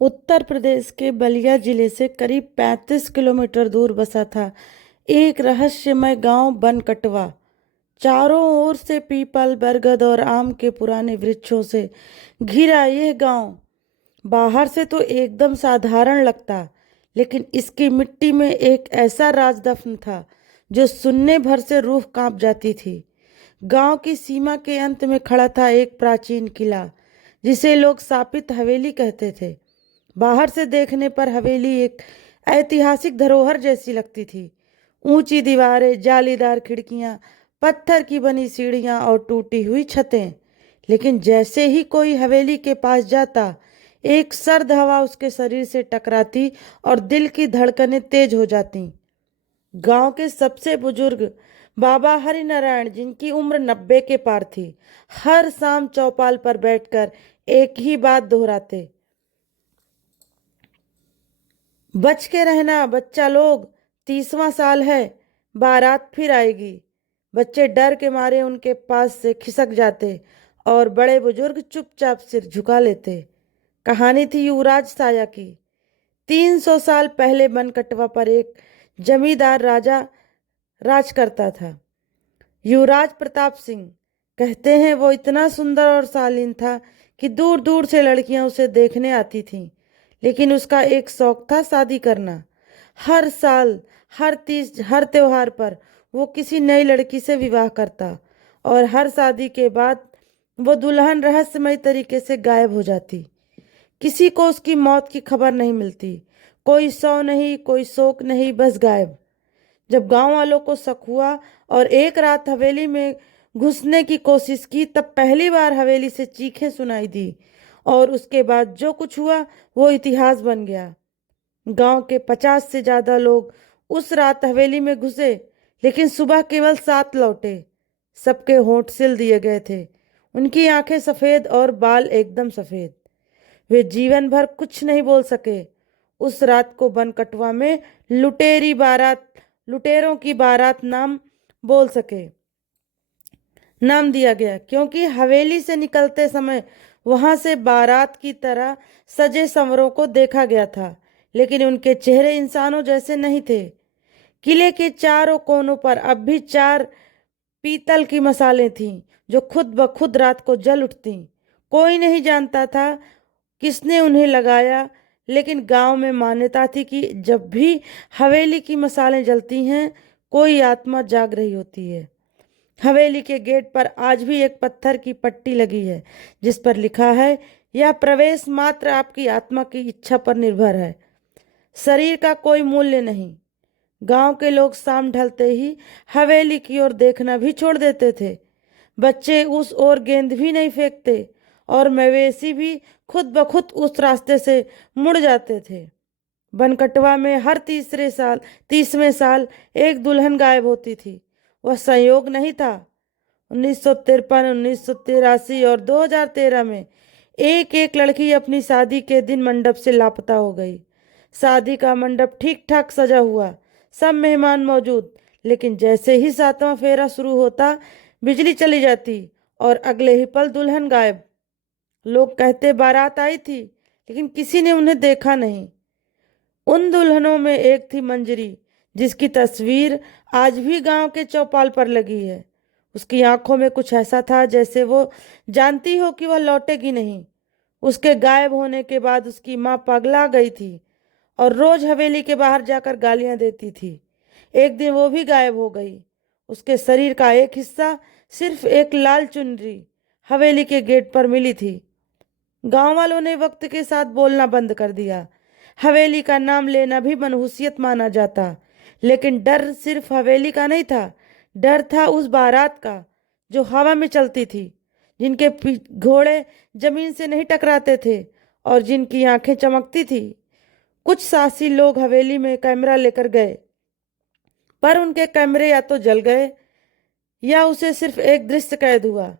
उत्तर प्रदेश के बलिया जिले से करीब 35 किलोमीटर दूर बसा था एक रहस्यमय गांव बनकटवा। चारों ओर से पीपल, बरगद और आम के पुराने वृक्षों से घिरा यह गांव बाहर से तो एकदम साधारण लगता, लेकिन इसकी मिट्टी में एक ऐसा राज दफन था जो सुनने भर से रूह कांप जाती थी। गांव की सीमा के अंत में खड़ा था एक प्राचीन किला, जिसे लोग सापित हवेली कहते थे। बाहर से देखने पर हवेली एक ऐतिहासिक धरोहर जैसी लगती थी। ऊंची दीवारें, जालीदार खिड़कियां, पत्थर की बनी सीढ़ियां और टूटी हुई छतें। लेकिन जैसे ही कोई हवेली के पास जाता, एक सर्द हवा उसके शरीर से टकराती और दिल की धड़कनें तेज हो जाती। गांव के सबसे बुजुर्ग बाबा हरिनारायण, जिनकी उम्र 90 के पार थी, हर शाम चौपाल पर बैठकर एक ही बात दोहराते, बच के रहना बच्चा लोग, 30वां साल है, बारात फिर आएगी। बच्चे डर के मारे उनके पास से खिसक जाते और बड़े बुजुर्ग चुपचाप सिर झुका लेते। कहानी थी युवराज साया की। 300 साल पहले बनकटवा पर एक जमींदार राजा राज करता था, युवराज प्रताप सिंह। कहते हैं वो इतना सुंदर और शालीन था कि दूर दूर से लड़कियां उसे देखने आती थीं। लेकिन उसका एक शौक था शादी करना। हर साल, हर तीज, हर त्योहार पर वो किसी नई लड़की से विवाह करता और हर शादी के बाद वो दुल्हन रहस्यमय तरीके से गायब हो जाती। किसी को उसकी मौत की खबर नहीं मिलती। कोई सौ नहीं, कोई शोक नहीं, बस गायब। जब गांव वालों को शक हुआ और एक रात हवेली में घुसने की कोशिश की, तब पहली बार हवेली से चीखें सुनाई दी और उसके बाद जो कुछ हुआ वो इतिहास बन गया। गांव के 50 से ज्यादा लोग उस रात हवेली में घुसे, लेकिन सुबह केवल 7 लौटे। सबके होंठ सिल दिए गए थे। उनकी आंखें सफेद और बाल एकदम सफेद। वे जीवन भर कुछ नहीं बोल सके। उस रात को बनकटवा में लुटेरों की बारात नाम दिया गया, क्योंकि हवेली से निकलते समय वहां से बारात की तरह सजे संवरों को देखा गया था, लेकिन उनके चेहरे इंसानों जैसे नहीं थे। किले के चारों कोनों पर अब भी 4 पीतल की मसालें थीं, जो खुद ब खुद रात को जल उठतीं। कोई नहीं जानता था किसने उन्हें लगाया, लेकिन गांव में मान्यता थी कि जब भी हवेली की मसालें जलती हैं, कोई आत्मा जाग रही होती है। हवेली के गेट पर आज भी एक पत्थर की पट्टी लगी है, जिस पर लिखा है, यह प्रवेश मात्र आपकी आत्मा की इच्छा पर निर्भर है, शरीर का कोई मूल्य नहीं। गांव के लोग शाम ढलते ही हवेली की ओर देखना भी छोड़ देते थे। बच्चे उस ओर गेंद भी नहीं फेंकते और मवेशी भी खुद ब खुद उस रास्ते से मुड़ जाते थे। बनकटवा में हर 30वें साल एक दुल्हन गायब होती थी। वह संयोग नहीं था। 1953, 1983 और 2013 में एक एक लड़की अपनी शादी के दिन मंडप से लापता हो गई। शादी का मंडप ठीक ठाक सजा हुआ, सब मेहमान मौजूद, लेकिन जैसे ही 7वां फेरा शुरू होता, बिजली चली जाती और अगले ही पल दुल्हन गायब। लोग कहते बारात आई थी, लेकिन किसी ने उन्हें देखा नहीं। उन दुल्हनों में एक थी मंजरी, जिसकी तस्वीर आज भी गांव के चौपाल पर लगी है। उसकी आंखों में कुछ ऐसा था जैसे वो जानती हो कि वह लौटेगी नहीं। उसके गायब होने के बाद उसकी माँ पगला गई थी और रोज हवेली के बाहर जाकर गालियां देती थी। एक दिन वो भी गायब हो गई। उसके शरीर का एक हिस्सा, सिर्फ एक लाल चुनरी, हवेली के गेट पर मिली थी। गांव वालों ने वक्त के साथ बोलना बंद कर दिया। हवेली का नाम लेना भी मनहूसियत माना जाता। लेकिन डर सिर्फ हवेली का नहीं था, डर था उस बारात का जो हवा में चलती थी, जिनके घोड़े जमीन से नहीं टकराते थे और जिनकी आंखें चमकती थी। कुछ साहसी लोग हवेली में कैमरा लेकर गए, पर उनके कैमरे या तो जल गए या उसे सिर्फ एक दृश्य कैद हुआ,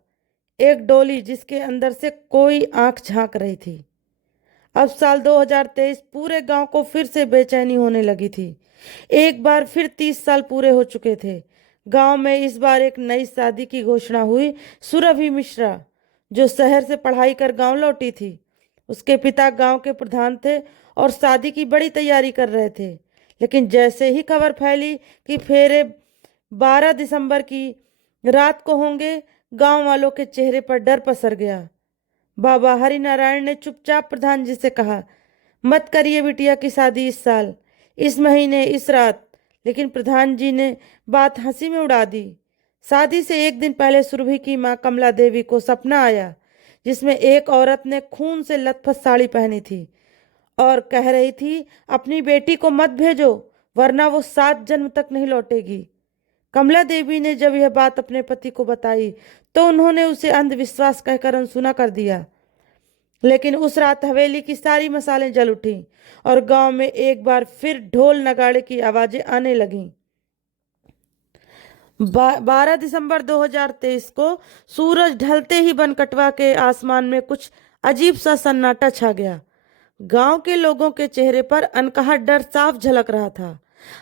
एक डोली जिसके अंदर से कोई आंख झांक रही थी। अब साल 2023, पूरे गांव को फिर से बेचैनी होने लगी थी। एक बार फिर 30 साल पूरे हो चुके थे। गांव में इस बार एक नई शादी की घोषणा हुई। सुरभि मिश्रा, जो शहर से पढ़ाई कर गांव लौटी थी, उसके पिता गांव के प्रधान थे और शादी की बड़ी तैयारी कर रहे थे। लेकिन जैसे ही खबर फैली कि फेरे 12 दिसंबर की रात को होंगे, गांव वालों के चेहरे पर डर पसर गया। बाबा हरिनारायण ने चुपचाप प्रधान जी से कहा, मत करिए बिटिया की शादी इस साल, इस महीने, इस रात। लेकिन प्रधान जी ने बात हंसी में उड़ा दी। शादी से एक दिन पहले सुरभि की मां कमला देवी को सपना आया, जिसमें एक औरत ने खून से लथपथ साड़ी पहनी थी और कह रही थी, अपनी बेटी को मत भेजो, वरना वो 7 जन्म तक नहीं लौटेगी। कमला देवी ने जब यह बात अपने पति को बताई तो उन्होंने उसे अंधविश्वास कहकर अनसुना कर दिया। लेकिन उस रात हवेली की सारी मसालें जल उठी और गांव में एक बार फिर ढोल नगाड़े की आवाजें आने लगीं। 12 दिसंबर 2023 को सूरज ढलते ही बनकटवा के आसमान में कुछ अजीब सा सन्नाटा छा गया। गांव के लोगों के चेहरे पर अनकहा डर साफ झलक रहा था।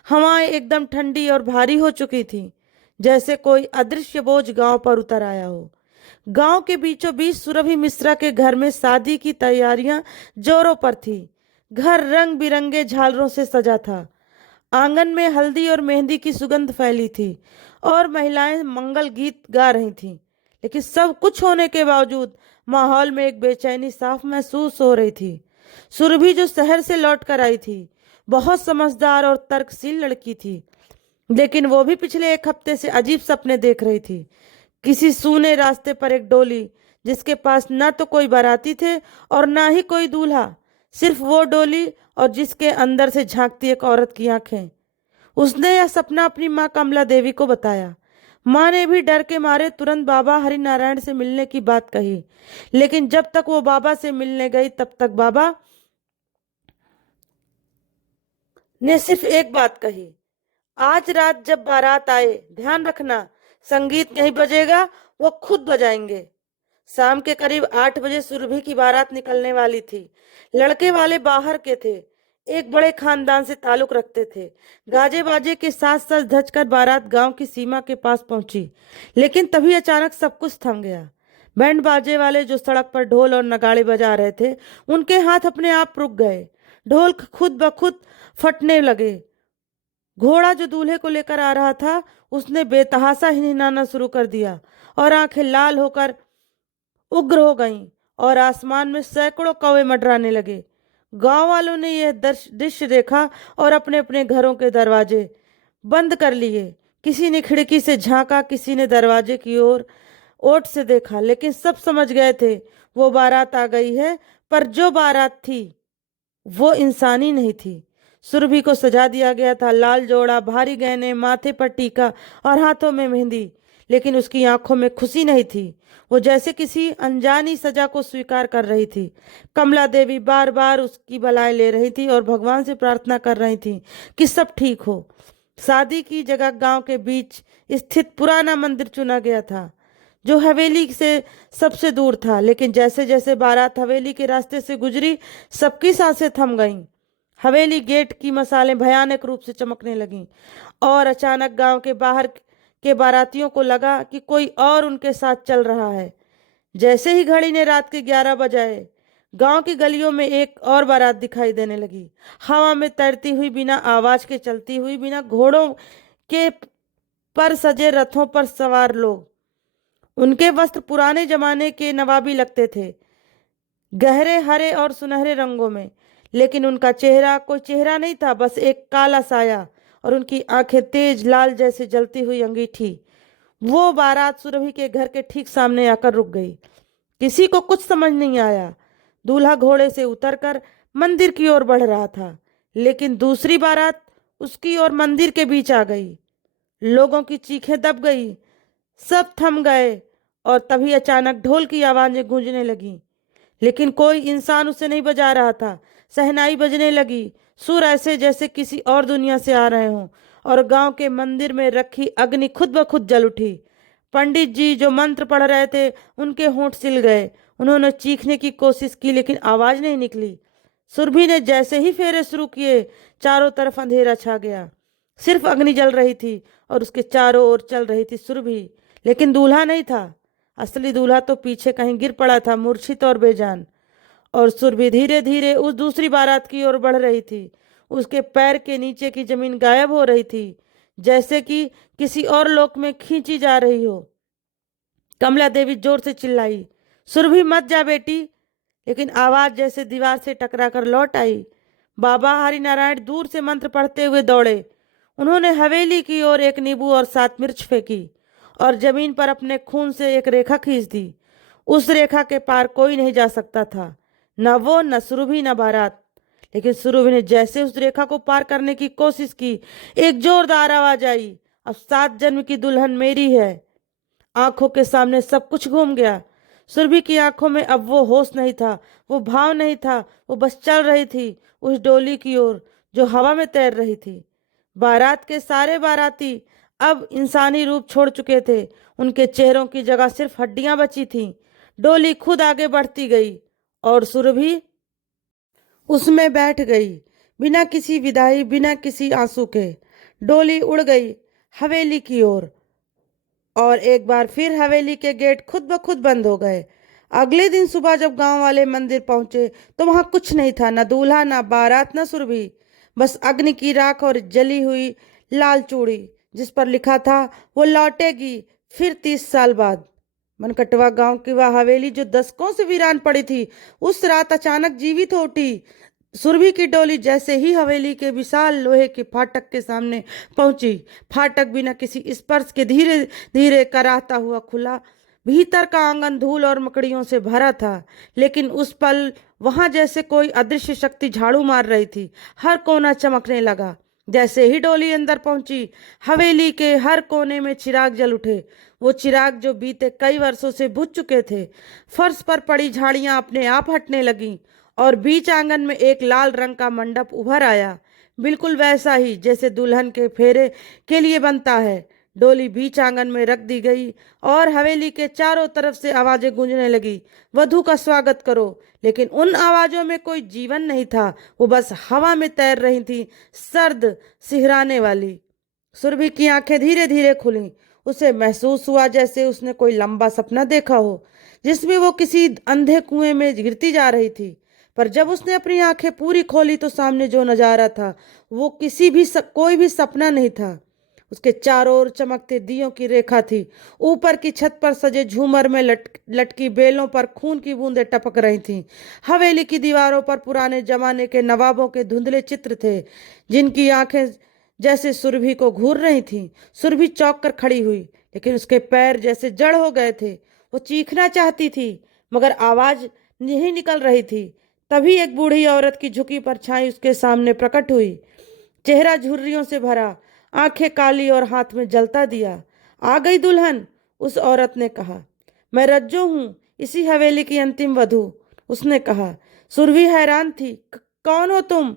हवाएं एकदम ठंडी और भारी हो चुकी थी, जैसे कोई अदृश्य बोझ गांव पर उतर आया हो। गांव के बीचों बीच सुरभि मिश्रा के घर में शादी की तैयारियां जोरों पर थी। घर रंग बिरंगे झालरों से सजा था। आंगन में हल्दी और मेहंदी की सुगंध फैली थी और महिलाएं मंगल गीत गा रही थीं। लेकिन सब कुछ होने के बावजूद माहौल में एक बेचैनी साफ महसूस हो रही थी। सुरभि जो शहर से लौट कर आई थी, बहुत समझदार और तर्कशील लड़की थी, लेकिन वो भी पिछले एक हफ्ते से अजीब सपने देख रही थी। किसी सूने रास्ते पर एक डोली, जिसके पास ना तो कोई बाराती थे और ना ही कोई दूल्हा, सिर्फ वो डोली और जिसके अंदर से झांकती एक औरत की आंखें। उसने यह सपना अपनी माँ कमला देवी को बताया। माँ ने भी डर के मारे तुरंत बाबा हरिनारायण से मिलने की बात कही। लेकिन जब तक वो बाबा से मिलने गई, तब तक बाबा ने सिर्फ एक बात कही, आज रात जब बारात आए, ध्यान रखना, संगीत नहीं बजेगा, वो खुद बजाएंगे। शाम के करीब 8 बजे सुरभि की बारात निकलने वाली थी। लड़के वाले बाहर के थे, एक बड़े खानदान से ताल्लुक रखते थे। गाजे बाजे के साथ सज धज कर बारात गांव की सीमा के पास पहुंची। लेकिन तभी अचानक सब कुछ थम गया। बैंड बाजे वाले जो सड़क पर ढोल और नगाड़े बजा रहे थे, उनके हाथ अपने आप रुक गए। ढोल खुद ब खुद फटने लगे। घोड़ा जो दूल्हे को लेकर आ रहा था, उसने बेतहासा हिनहिनाना शुरू कर दिया और आंखें लाल होकर उग्र हो गईं और आसमान में सैकड़ों कौवे मंडराने लगे। गांव वालों ने यह दृश्य देखा और अपने अपने घरों के दरवाजे बंद कर लिए। किसी ने खिड़की से झांका, किसी ने दरवाजे की ओर ओट से देखा, लेकिन सब समझ गए थे वो बारात आ गई है। पर जो बारात थी वो इंसानी नहीं थी। सुरभि को सजा दिया गया था, लाल जोड़ा, भारी गहने, माथे पर टीका और हाथों में मेहंदी। लेकिन उसकी आंखों में खुशी नहीं थी। वो जैसे किसी अनजानी सजा को स्वीकार कर रही थी। कमला देवी बार बार उसकी बलाएं ले रही थी और भगवान से प्रार्थना कर रही थी कि सब ठीक हो। शादी की जगह गांव के बीच स्थित पुराना मंदिर चुना गया था, जो हवेली से सबसे दूर था। लेकिन जैसे जैसे बारात हवेली के रास्ते से गुजरी, सबकी सांसें थम गईं। हवेली गेट की मसालें भयानक रूप से चमकने लगीं और अचानक गांव के बाहर के बारातियों को लगा कि कोई और उनके साथ चल रहा है। जैसे ही घड़ी ने रात के 11 बजाए, गांव की गलियों में एक और बारात दिखाई देने लगी। हवा में तैरती हुई, बिना आवाज के चलती हुई, बिना घोड़ों के पर सजे रथों पर सवार लोग। उनके वस्त्र पुराने जमाने के नवाबी लगते थे, गहरे हरे और सुनहरे रंगों में। लेकिन उनका चेहरा कोई चेहरा नहीं था, बस एक काला साया, और उनकी आंखें तेज लाल जैसे जलती हुई अंगीठी। वो बारात सुरभि के घर के ठीक सामने आकर रुक गई। किसी को कुछ समझ नहीं आया। दूल्हा घोड़े से उतरकर मंदिर की ओर बढ़ रहा था, लेकिन दूसरी बारात उसकी और मंदिर के बीच आ गई। लोगों की चीखें दब गई, सब थम गए और तभी अचानक ढोल की आवाजें गूंजने लगीं। लेकिन कोई इंसान उसे नहीं बजा रहा था। शहनाई बजने लगी, सुर ऐसे जैसे किसी और दुनिया से आ रहे हों, और गांव के मंदिर में रखी अग्नि खुद ब खुद जल उठी। पंडित जी जो मंत्र पढ़ रहे थे, उनके होंठ सिल गए। उन्होंने चीखने की कोशिश की, लेकिन आवाज नहीं निकली। सुरभि ने जैसे ही फेरे शुरू किए, चारों तरफ अंधेरा छा गया। सिर्फ अग्नि जल रही थी और उसके चारों ओर चल रही थी सुरभि। लेकिन दूल्हा नहीं था। असली दूल्हा तो पीछे कहीं गिर पड़ा था, मूर्छित और बेजान। और सुरभि धीरे धीरे उस दूसरी बारात की ओर बढ़ रही थी। उसके पैर के नीचे की जमीन गायब हो रही थी, जैसे कि किसी और लोक में खींची जा रही हो। कमला देवी जोर से चिल्लाई, सुरभि मत जा बेटी। लेकिन आवाज जैसे दीवार से टकरा कर लौट आई। बाबा हरिनारायण दूर से मंत्र पढ़ते हुए दौड़े। उन्होंने हवेली की ओर एक नींबू और 7 मिर्च फेंकी और जमीन पर अपने खून से एक रेखा खींच दी। उस रेखा के पार कोई नहीं जा सकता था, न वो, न सुरभि, न बारात। लेकिन सुरभि ने जैसे उस रेखा को पार करने की कोशिश की, एक जोरदार आवाज आई, अब 7 जन्म की दुल्हन मेरी है। आंखों के सामने सब कुछ घूम गया। सुरभि की आंखों में अब वो होश नहीं था, वो भाव नहीं था। वो बस चल रही थी उस डोली की ओर जो हवा में तैर रही थी। बारात के सारे बाराती अब इंसानी रूप छोड़ चुके थे। उनके चेहरों की जगह सिर्फ हड्डियां बची थीं। डोली खुद आगे बढ़ती गई और सुरभि उसमें बैठ गई, बिना किसी विदाई, बिना किसी आंसू के। डोली उड़ गई हवेली की ओर और एक बार फिर हवेली के गेट खुद ब खुद बंद हो गए। अगले दिन सुबह जब गांव वाले मंदिर पहुंचे तो वहां कुछ नहीं था, न दूल्हा, न बारात, न सुरभि। बस अग्नि की राख और जली हुई लाल चूड़ी जिस पर लिखा था, वो लौटेगी फिर 30 साल बाद। मनकटवा गांव की वह हवेली जो दशकों से वीरान पड़ी थी, उस रात अचानक जीवित हो उठी। सुरभि की डोली जैसे ही हवेली के विशाल लोहे के फाटक के सामने पहुंची, फाटक बिना किसी स्पर्श के धीरे धीरे कराहता हुआ खुला। भीतर का आंगन धूल और मकड़ियों से भरा था, लेकिन उस पल वहां जैसे कोई अदृश्य शक्ति झाड़ू मार रही थी। हर कोना चमकने लगा। जैसे ही डोली अंदर पहुंची, हवेली के हर कोने में चिराग जल उठे, वो चिराग जो बीते कई वर्षों से बुझ चुके थे। फर्श पर पड़ी झाड़ियां अपने आप हटने लगीं और बीच आंगन में एक लाल रंग का मंडप उभर आया, बिल्कुल वैसा ही जैसे दुल्हन के फेरे के लिए बनता है। डोली बीच आंगन में रख दी गई और हवेली के चारों तरफ से आवाजें गूंजने लगी, वधू का स्वागत करो। लेकिन उन आवाजों में कोई जीवन नहीं था, वो बस हवा में तैर रही थी, सर्द, सिहराने वाली। सुरभि की आंखें धीरे धीरे खुलीं। उसे महसूस हुआ जैसे उसने कोई लंबा सपना देखा हो, जिसमें वो किसी अंधे कुएं में गिरती जा रही थी। पर जब उसने अपनी आंखें पूरी खोली तो सामने जो नजारा था, वो कोई भी सपना नहीं था। उसके चारों ओर चमकते दियों की रेखा थी। ऊपर की छत पर सजे झूमर में लटकी बेलों पर खून की बूंदें टपक रही थीं। हवेली की दीवारों पर पुराने जमाने के नवाबों के धुंधले चित्र थे, जिनकी आंखें जैसे सुरभि को घूर रही थीं। सुरभि चौंक कर खड़ी हुई, लेकिन उसके पैर जैसे जड़ हो गए थे। वो चीखना चाहती थी, मगर आवाज नहीं निकल रही थी। तभी एक बूढ़ी औरत की झुकी परछाई उसके सामने प्रकट हुई, चेहरा झुर्रियों से भरा, आंखें काली और हाथ में जलता दिया। आ गई दुल्हन, उस औरत ने कहा। मैं रज्जो हूँ, इसी हवेली की अंतिम वधू, उसने कहा। सुरभि हैरान थी। कौन हो तुम?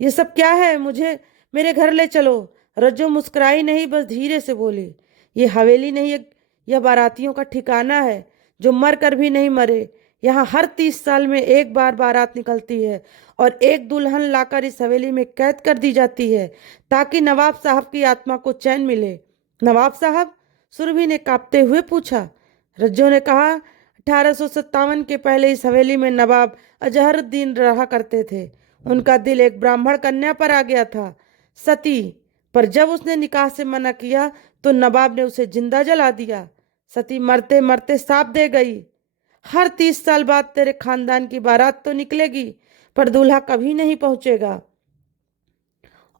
ये सब क्या है? मुझे मेरे घर ले चलो। रज्जो मुस्कुराई नहीं, बस धीरे से बोली, ये हवेली नहीं, यह बारातियों का ठिकाना है, जो मर कर भी नहीं मरे। यहाँ हर 30 साल में एक बार बारात निकलती है और एक दुल्हन लाकर इस हवेली में कैद कर दी जाती है, ताकि नवाब साहब की आत्मा को चैन मिले। नवाब साहब? सुरभि ने कांपते हुए पूछा। रज्जो ने कहा, 1857 के पहले इस हवेली में नवाब अजहरुद्दीन रहा करते थे। उनका दिल एक ब्राह्मण कन्या पर आ गया था, सती। पर जब उसने निकाह से मना किया तो नवाब ने उसे जिंदा जला दिया। सती मरते मरते साप दे गई, हर 30 साल बाद तेरे खानदान की बारात तो निकलेगी, पर दूल्हा कभी नहीं पहुंचेगा।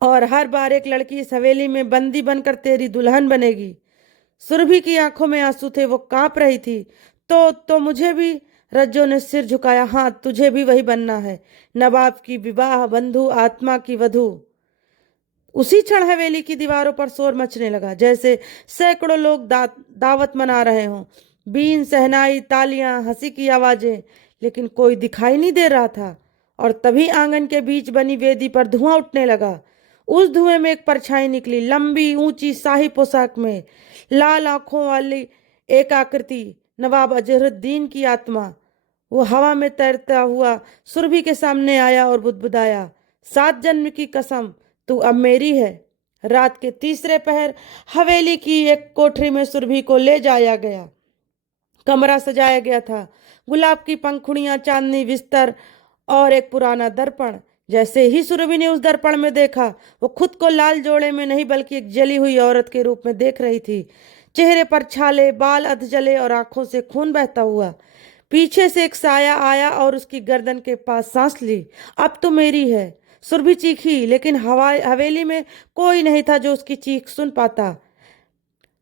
और हर बार एक लड़की इस हवेली में बंदी बनकर तेरी दुल्हन बनेगी। सुरभि की आंखों में आंसू थे, वो कांप रही थी। तो मुझे भी? रज्जो ने सिर झुकाया। हाँ, तुझे भी वही बनना है, नवाब की विवाह बंधु, आत्मा की वधू। उसी क्षण हवेली की दीवारों पर शोर मचने लगा, जैसे सैकड़ों लोग दावत मना रहे हों। बीन, सहनाई, तालियां, हंसी की आवाजें, लेकिन कोई दिखाई नहीं दे रहा था। और तभी आंगन के बीच बनी वेदी पर धुआं उठने लगा। उस धुएं में एक परछाई निकली, लंबी, ऊंची, शाही पोशाक में, लाल आंखों वाली एक आकृति, नवाब अजहरुद्दीन की आत्मा। वो हवा में तैरता हुआ सुरभि के सामने आया और बुदबुदाया, 7 जन्म की कसम, तू अब मेरी है। रात के तीसरे पहर हवेली की एक कोठरी में सुरभि को ले जाया गया। कमरा सजाया गया था। गुलाब की पंखुड़ियां, चांदनी बिस्तर और एक पुराना दर्पण। जैसे ही सुरभि ने उस दर्पण में देखा, वो खुद को लाल जोड़े में नहीं बल्कि एक जली हुई औरत के रूप में देख रही थी। चेहरे पर छाले, बाल अधजले और आंखों से खून बहता हुआ। पीछे से एक साया आया और उसकी गर्दन के पास सांस ली। अब तो मेरी है, सुरभि चीखी, लेकिन हवेली में कोई नहीं था जो उसकी चीख सुन पाता।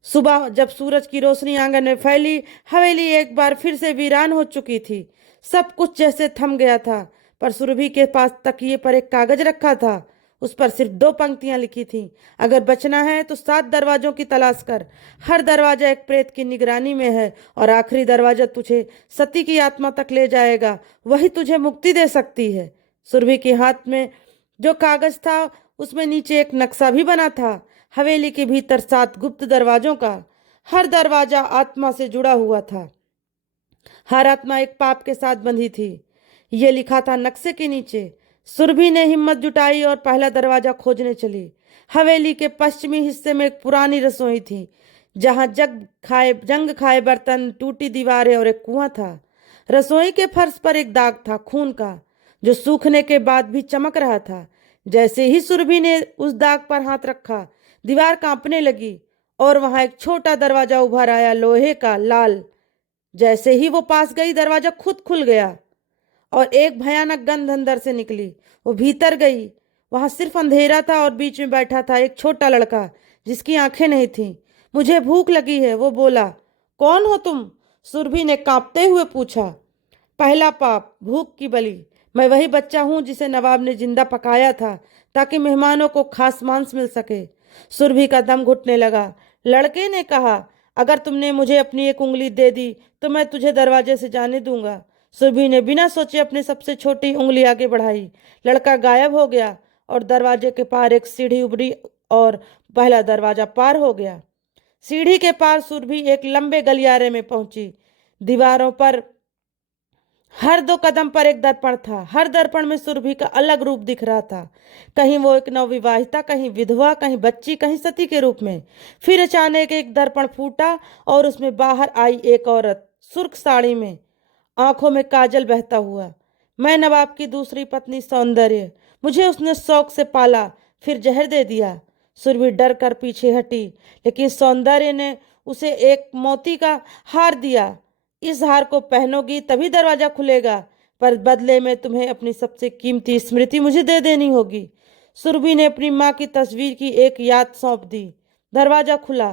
सुबह जब सूरज की रोशनी आंगन में फैली, हवेली एक बार फिर से वीरान हो चुकी थी। सब कुछ जैसे थम गया था, पर सुरभि के पास तकिए पर एक कागज रखा था। उस पर सिर्फ 2 पंक्तियां लिखी थीं। अगर बचना है तो 7 दरवाजों की तलाश कर। हर दरवाजा एक प्रेत की निगरानी में है और आखिरी दरवाजा तुझे सती की आत्मा तक ले जाएगा। वही तुझे मुक्ति दे सकती है। सुरभि के हाथ में जो कागज था उसमें नीचे एक नक्शा भी बना था, हवेली के भीतर 7 गुप्त दरवाजों का। हर दरवाजा आत्मा से जुड़ा हुआ था। हर आत्मा एक पाप के साथ बंधी थी। ये लिखा था नक्शे के नीचे। सुरभि ने हिम्मत जुटाई और पहला दरवाजा खोजने चली। हवेली के पश्चिमी हिस्से में एक पुरानी रसोई थी, जहां जंग खाए बर्तन, टूटी दीवारें और एक कुआं था। रसोई के फर्श पर एक दाग था, खून का, जो सूखने के बाद भी चमक रहा था। जैसे ही सुरभि ने उस दाग पर हाथ रखा, दीवार कांपने लगी और वहां एक छोटा दरवाजा उभर आया, लोहे का, लाल। जैसे ही वो पास गई, दरवाजा खुद खुल गया और एक भयानक गंध अंदर से निकली। वो भीतर गई। वहां सिर्फ अंधेरा था और बीच में बैठा था एक छोटा लड़का जिसकी आंखें नहीं थीं। मुझे भूख लगी है, वो बोला। कौन हो तुम? सुरभि ने कांपते हुए पूछा। पहला पाप, भूख की बलि। मैं वही बच्चा हूं जिसे नवाब ने जिंदा पकाया था ताकि मेहमानों को खास मांस मिल सके। सुरभि का दम घुटने लगा। लड़के ने कहा, अगर तुमने मुझे अपनी एक उंगली दे दी तो मैं तुझे दरवाजे से जाने दूंगा। सुरभि ने बिना सोचे अपनी सबसे छोटी उंगली आगे बढ़ाई। लड़का गायब हो गया और दरवाजे के पार एक सीढ़ी उभरी और पहला दरवाजा पार हो गया। सीढ़ी के पार सुरभि एक लंबे गलियारे में पहुंची। दीवारों पर हर 2 कदम पर एक दर्पण था। हर दर्पण में सुरभि का अलग रूप दिख रहा था। कहीं वो एक नवविवाहिता, कहीं विधवा, कहीं बच्ची, कहीं सती के रूप में। फिर अचानक एक दर्पण फूटा और उसमें बाहर आई एक औरत, सुर्ख साड़ी में, आंखों में काजल बहता हुआ। मैं नवाब की दूसरी पत्नी सौंदर्य। मुझे उसने शौक से पाला, फिर जहर दे दिया। सुरभि डर कर पीछे हटी, लेकिन सौंदर्य ने उसे एक मोती का हार दिया। इस हार को पहनोगी तभी दरवाजा खुलेगा, पर बदले में तुम्हें अपनी सबसे कीमती स्मृति मुझे दे देनी होगी। सुरभि ने अपनी माँ की तस्वीर की एक याद सौंप दी। दरवाजा खुला।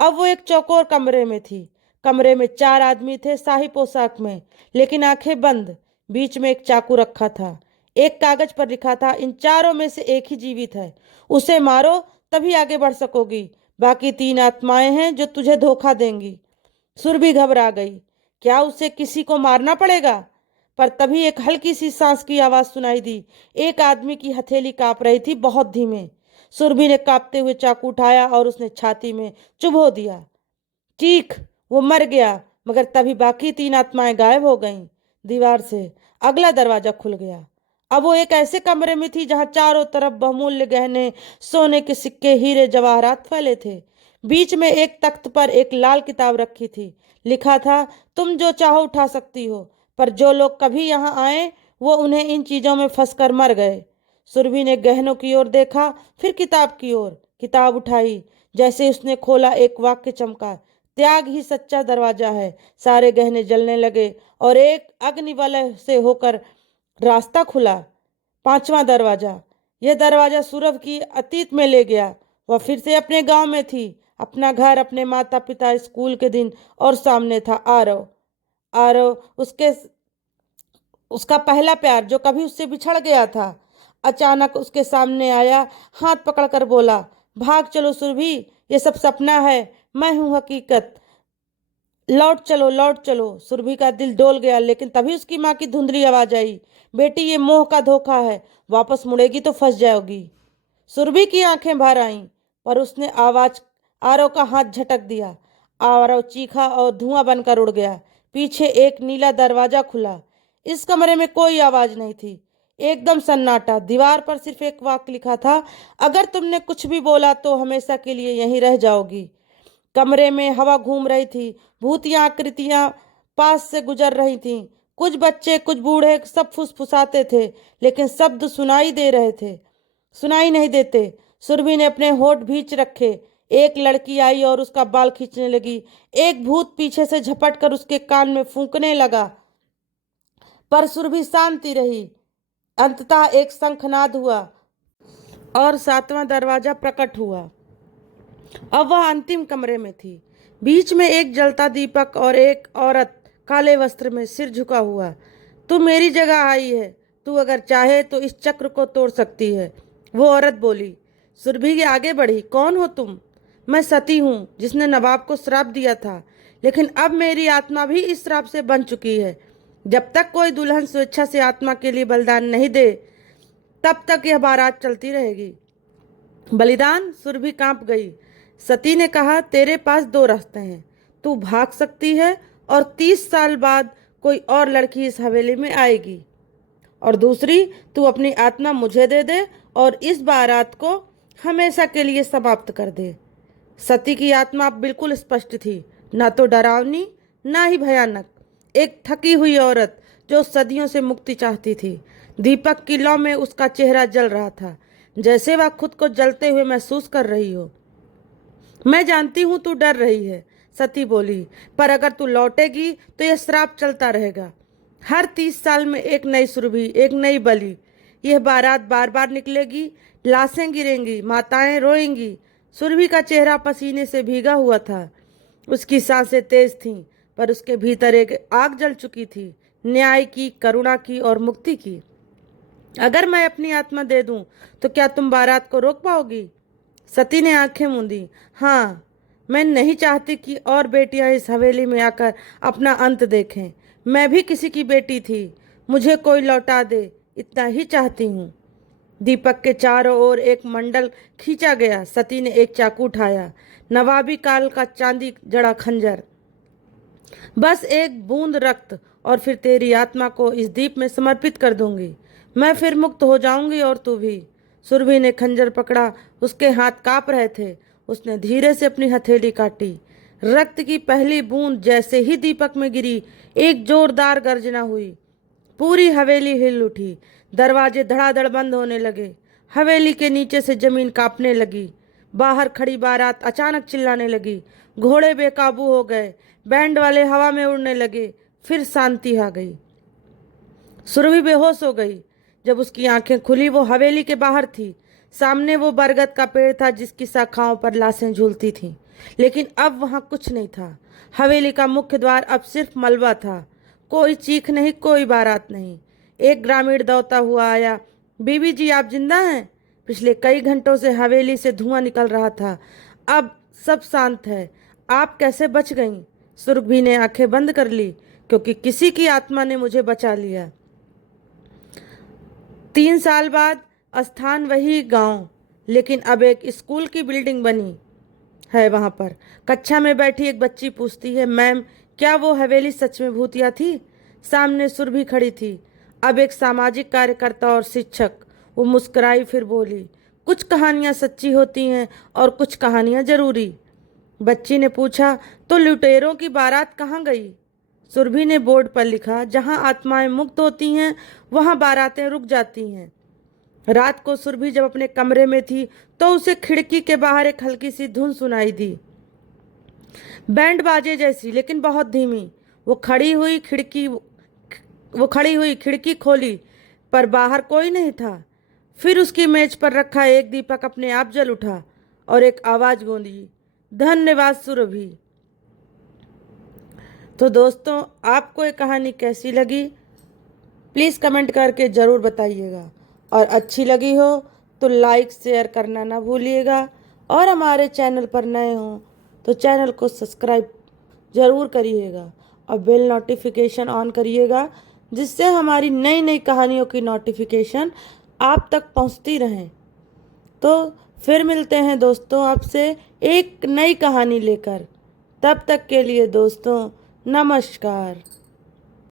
अब वो एक चौकोर कमरे में थी। कमरे में 4 आदमी थे, शाही पोशाक में, लेकिन आंखें बंद। बीच में एक चाकू रखा था। एक कागज पर लिखा था, इन चारों में से एक ही जीवित है, उसे मारो तभी आगे बढ़ सकोगी। बाकी 3 आत्माएं हैं जो तुझे धोखा देंगी। सुरभि घबरा गई। क्या उसे किसी को मारना पड़ेगा? पर तभी एक हल्की सी सांस की आवाज सुनाई दी। एक आदमी की हथेली कांप रही थी, बहुत धीमे। सुरभि ने कांपते हुए चाकू उठाया और उसने छाती में चुभो दिया। चीख! वो मर गया। मगर तभी बाकी 3 आत्माएं गायब हो गईं। दीवार से अगला दरवाजा खुल गया। अब वो एक ऐसे कमरे में थी जहां चारों तरफ बहुमूल्य गहने, सोने के सिक्के, हीरे जवाहरात फैले थे। बीच में एक तख्त पर एक लाल किताब रखी थी। लिखा था, तुम जो चाहो उठा सकती हो, पर जो लोग कभी यहाँ आए वो उन्हें इन चीजों में फंसकर मर गए। सुरभि ने गहनों की ओर देखा, फिर किताब की ओर। किताब उठाई। जैसे उसने खोला, एक वाक्य चमका, त्याग ही सच्चा दरवाजा है। सारे गहने जलने लगे और एक अग्निवलय से होकर रास्ता खुला। 5वां दरवाजा। यह दरवाजा सुरभ की अतीत में ले गया। वह फिर से अपने गांव में थी, अपना घर, अपने माता पिता, स्कूल के दिन, और सामने था आरव। आरव उसका पहला प्यार, जो कभी उससे बिछड़ गया था। अचानक उसके सामने आया, हाथ पकड़कर बोला, भाग चलो सुरभि, ये सब सपना है, मैं हूं हकीकत। लौट चलो, लौट चलो। सुरभि का दिल डोल गया, लेकिन तभी उसकी माँ की धुंधली आवाज आई, बेटी ये मोह का धोखा है, वापस मुड़ेगी तो फंस जाओगी। सुरभि की आंखें भर आईं, पर उसने आवाज आरव का हाथ झटक दिया। आरव चीखा और धुआं बनकर उड़ गया। पीछे एक नीला दरवाजा खुला। इस कमरे में कोई आवाज नहीं थी, एकदम सन्नाटा। दीवार पर सिर्फ एक वाक्य लिखा था, अगर तुमने कुछ भी बोला तो हमेशा के लिए यहीं रह जाओगी। कमरे में हवा घूम रही थी। भूतिया आकृतियां पास से गुजर रही थीं। कुछ बच्चे, कुछ बूढ़े, सब फुसफुसाते थे, लेकिन शब्द सुनाई नहीं देते। सुरभि ने अपने होठ भींच रखे। एक लड़की आई और उसका बाल खींचने लगी। एक भूत पीछे से झपट कर उसके कान में फूंकने लगा, पर सुरभि शांति रही। अंततः एक शंखनाद हुआ और 7वां दरवाजा प्रकट हुआ। अब वह अंतिम कमरे में थी। बीच में एक जलता दीपक और एक औरत काले वस्त्र में सिर झुका हुआ। तू मेरी जगह आई है, तू अगर चाहे तो इस चक्र को तोड़ सकती है, वो औरत बोली। सुरभि आगे बढ़ी। कौन हो तुम? मैं सती हूँ, जिसने नवाब को श्राप दिया था, लेकिन अब मेरी आत्मा भी इस श्राप से बन चुकी है। जब तक कोई दुल्हन स्वेच्छा से आत्मा के लिए बलिदान नहीं दे, तब तक यह बारात चलती रहेगी। बलिदान? सुरभि कांप गई। सती ने कहा, तेरे पास 2 रास्ते हैं। तू भाग सकती है और 30 साल बाद कोई और लड़की इस हवेली में आएगी, और दूसरी, तू अपनी आत्मा मुझे दे दे और इस बारात को हमेशा के लिए समाप्त कर दे। सती की आत्मा बिल्कुल स्पष्ट थी, ना तो डरावनी ना ही भयानक। एक थकी हुई औरत जो सदियों से मुक्ति चाहती थी। दीपक की लौ में उसका चेहरा जल रहा था, जैसे वह खुद को जलते हुए महसूस कर रही हो। मैं जानती हूँ तू डर रही है, सती बोली, पर अगर तू लौटेगी तो यह श्राप चलता रहेगा। हर 30 साल में एक नई सुरभि, एक नई बलि। यह बारात बार बार निकलेगी, लाशें गिरेंगी, माताएं रोएंगी। सुरभि का चेहरा पसीने से भीगा हुआ था। उसकी सांसें तेज थीं, पर उसके भीतर एक आग जल चुकी थी, न्याय की, करुणा की और मुक्ति की। अगर मैं अपनी आत्मा दे दूं तो क्या तुम बारात को रोक पाओगी? सती ने आंखें मूंदी। हाँ, मैं नहीं चाहती कि और बेटियां इस हवेली में आकर अपना अंत देखें। मैं भी किसी की बेटी थी, मुझे कोई लौटा दे, इतना ही चाहती हूँ। दीपक के चारों ओर एक मंडल खींचा गया। सती ने एक चाकू उठाया, नवाबी काल का चांदी जड़ा खंजर। बस एक बूंद रक्त और फिर तेरी आत्मा को इस दीप में समर्पित कर दूंगी। मैं फिर मुक्त हो जाऊंगी और तू भी। सुरभि ने खंजर पकड़ा, उसके हाथ कांप रहे थे। उसने धीरे से अपनी हथेली काटी। रक्त की पहली बूंद जैसे ही दीपक में गिरी, एक जोरदार गर्जना हुई। पूरी हवेली हिल उठी। दरवाजे धड़ाधड़ बंद होने लगे। हवेली के नीचे से जमीन कांपने लगी। बाहर खड़ी बारात अचानक चिल्लाने लगी। घोड़े बेकाबू हो गए, बैंड वाले हवा में उड़ने लगे। फिर शांति आ गई। सुरभि बेहोश हो गई। जब उसकी आंखें खुली, वो हवेली के बाहर थी। सामने वो बरगद का पेड़ था, जिसकी शाखाओं पर लाशें झूलती थीं, लेकिन अब वहां कुछ नहीं था। हवेली का मुख्य द्वार अब सिर्फ मलबा था। कोई चीख नहीं, कोई बारात नहीं। एक ग्रामीण दौड़ता हुआ आया। बीबी जी, आप जिंदा हैं? पिछले कई घंटों से हवेली से धुआं निकल रहा था, अब सब शांत है। आप कैसे बच गईं? सुरभि ने आंखें बंद कर ली, क्योंकि किसी की आत्मा ने मुझे बचा लिया। 3 साल बाद स्थान वही गांव, लेकिन अब एक स्कूल की बिल्डिंग बनी है। वहां पर कक्षा में बैठी एक बच्ची पूछती है, मैम, क्या वो हवेली सच में भूतिया थी? सामने सुरभि खड़ी थी, अब एक सामाजिक कार्यकर्ता और शिक्षक। वो मुस्कुराई, फिर बोली, कुछ कहानियां सच्ची होती हैं और कुछ कहानियां जरूरी। बच्ची ने पूछा, तो लुटेरों की बारात कहाँ गई? सुरभि ने बोर्ड पर लिखा, जहां आत्माएं मुक्त होती हैं वहां बारातें रुक जाती हैं। रात को सुरभि जब अपने कमरे में थी तो उसे खिड़की के बाहर एक हल्की सी धुन सुनाई दी, बैंड बाजे जैसी, लेकिन बहुत धीमी। वो खड़ी हुई खिड़की खोली, पर बाहर कोई नहीं था। फिर उसकी मेज पर रखा एक दीपक अपने आप जल उठा और एक आवाज गूंजी, धन्यवाद सुरभि। तो दोस्तों, आपको ये कहानी कैसी लगी प्लीज़ कमेंट करके ज़रूर बताइएगा, और अच्छी लगी हो तो लाइक शेयर करना ना भूलिएगा, और हमारे चैनल पर नए हो तो चैनल को सब्सक्राइब ज़रूर करिएगा और बेल नोटिफिकेशन ऑन करिएगा, जिससे हमारी नई नई कहानियों की नोटिफिकेशन आप तक पहुंचती रहें। तो फिर मिलते हैं दोस्तों आपसे एक नई कहानी लेकर। तब तक के लिए दोस्तों, नमस्कार।